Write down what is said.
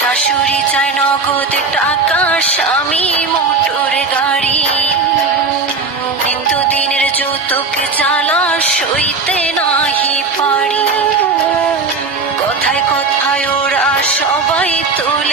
শাশুড়ি চায় নগদ টাকা, স্বামী মোটর গাড়ি, নিত্যদিনের যৌতুক জ্বালা সইতে নাহি পারি। কথায় কথায় ওরা সবাই তুলে